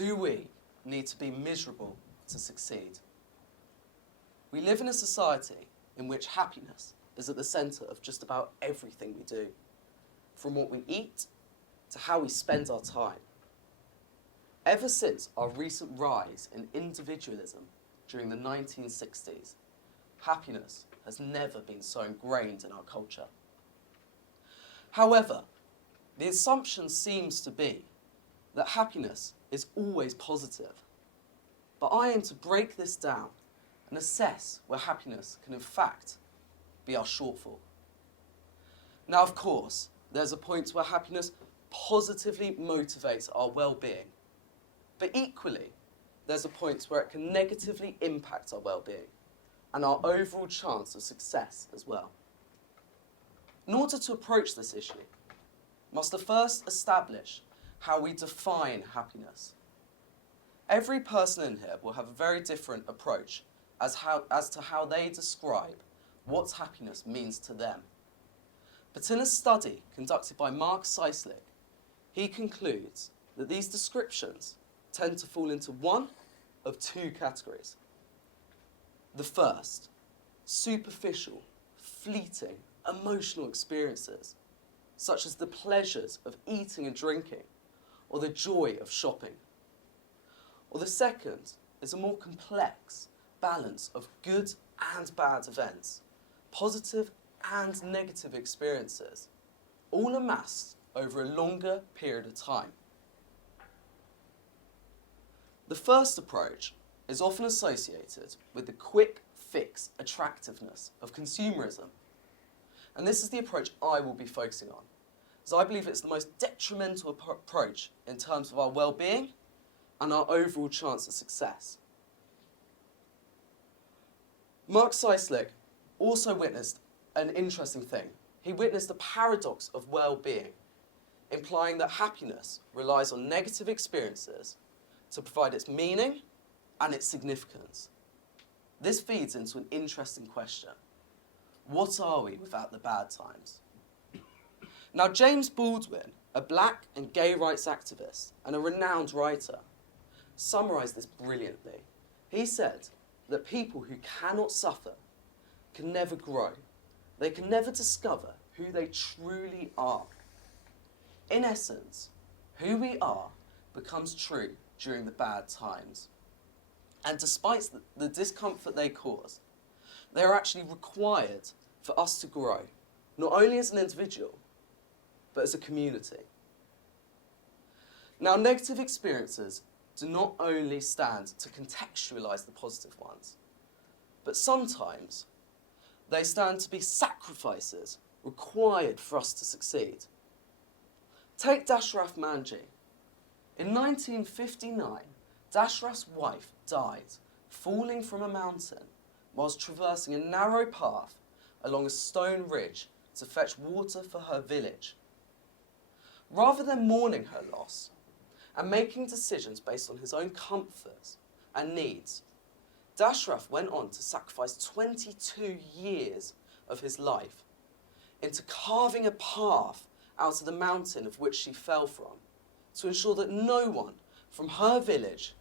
Do we need to be miserable to succeed? We live in a society in which happiness is at the centre of just about everything we do, from what we eat to how we spend our time. Ever since our recent rise in individualism during the 1960s, happiness has never been so ingrained in our culture. However, the assumption seems to be that happiness is always positive. But I aim to break this down and assess where happiness can in fact be our shortfall. Now, of course, there's a point where happiness positively motivates our well-being. But equally, there's a point where it can negatively impact our well-being and our overall chance of success as well. In order to approach this issue, we must first establish how we define happiness. Every person in here will have a very different approach as to how they describe what happiness means to them. But in a study conducted by Mark Seislick, he concludes that these descriptions tend to fall into one of two categories. The first, superficial, fleeting, emotional experiences, such as the pleasures of eating and drinking, or the joy of shopping. Or the second is a more complex balance of good and bad events, positive and negative experiences, all amassed over a longer period of time. The first approach is often associated with the quick fix attractiveness of consumerism. And this is the approach I will be focusing on, as I believe it's the most detrimental approach in terms of our well-being and our overall chance of success. Mark Seislick also witnessed an interesting thing. He witnessed the paradox of well-being, implying that happiness relies on negative experiences to provide its meaning and its significance. This feeds into an interesting question. What are we without the bad times? Now, James Baldwin, a black and gay rights activist and a renowned writer, summarised this brilliantly. He said that people who cannot suffer can never grow. They can never discover who they truly are. In essence, who we are becomes true during the bad times. And despite the discomfort they cause, they are actually required for us to grow, not only as an individual, but as a community. Now, negative experiences do not only stand to contextualise the positive ones, but sometimes they stand to be sacrifices required for us to succeed. Take Dashraf Manji. In 1959, Dashraf's wife died falling from a mountain whilst traversing a narrow path along a stone ridge to fetch water for her village. Rather than mourning her loss and making decisions based on his own comforts and needs, Dashraf went on to sacrifice 22 years of his life into carving a path out of the mountain of which she fell from, to ensure that no one from her village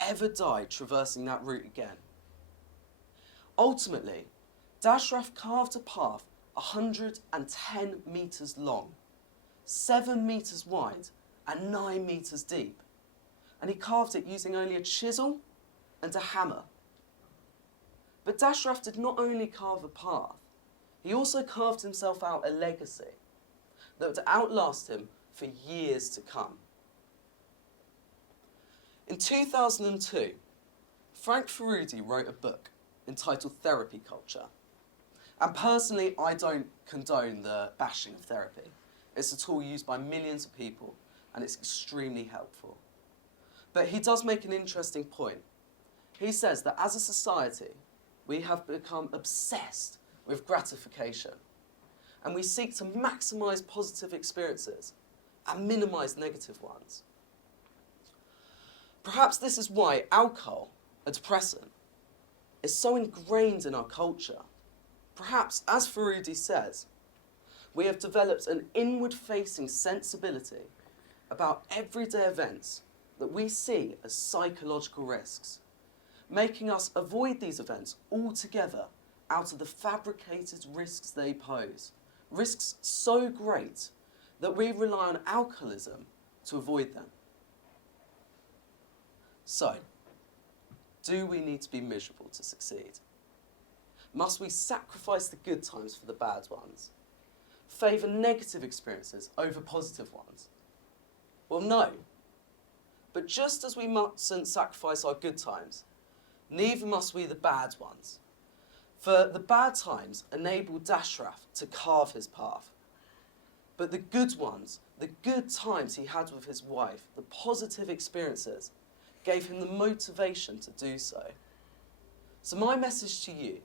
ever died traversing that route again. Ultimately, Dashraf carved a path 110 metres long, 7 metres wide and 9 metres deep, and he carved it using only a chisel and a hammer. But Dashraf did not only carve a path, he also carved himself out a legacy that would outlast him for years to come. In 2002, Frank Furedi wrote a book entitled Therapy Culture. And personally, I don't condone the bashing of therapy. It's a tool used by millions of people, and it's extremely helpful. But he does make an interesting point. He says that as a society, we have become obsessed with gratification, and we seek to maximise positive experiences and minimise negative ones. Perhaps this is why alcohol, a depressant, is so ingrained in our culture. Perhaps, as Furedi says, we have developed an inward-facing sensibility about everyday events that we see as psychological risks, making us avoid these events altogether out of the fabricated risks they pose. Risks so great that we rely on alcoholism to avoid them. So, do we need to be miserable to succeed? Must we sacrifice the good times for the bad ones? Favour negative experiences over positive ones? Well, no. But just as we mustn't sacrifice our good times, neither must we the bad ones. For the bad times enabled Dashrath to carve his path. But the good ones, the good times he had with his wife, the positive experiences, gave him the motivation to do so. So my message to you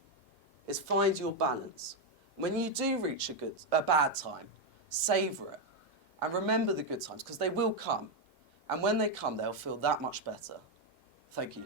is find your balance. When you do reach a bad time, savour it. And remember the good times, because they will come. And when they come, they'll feel that much better. Thank you.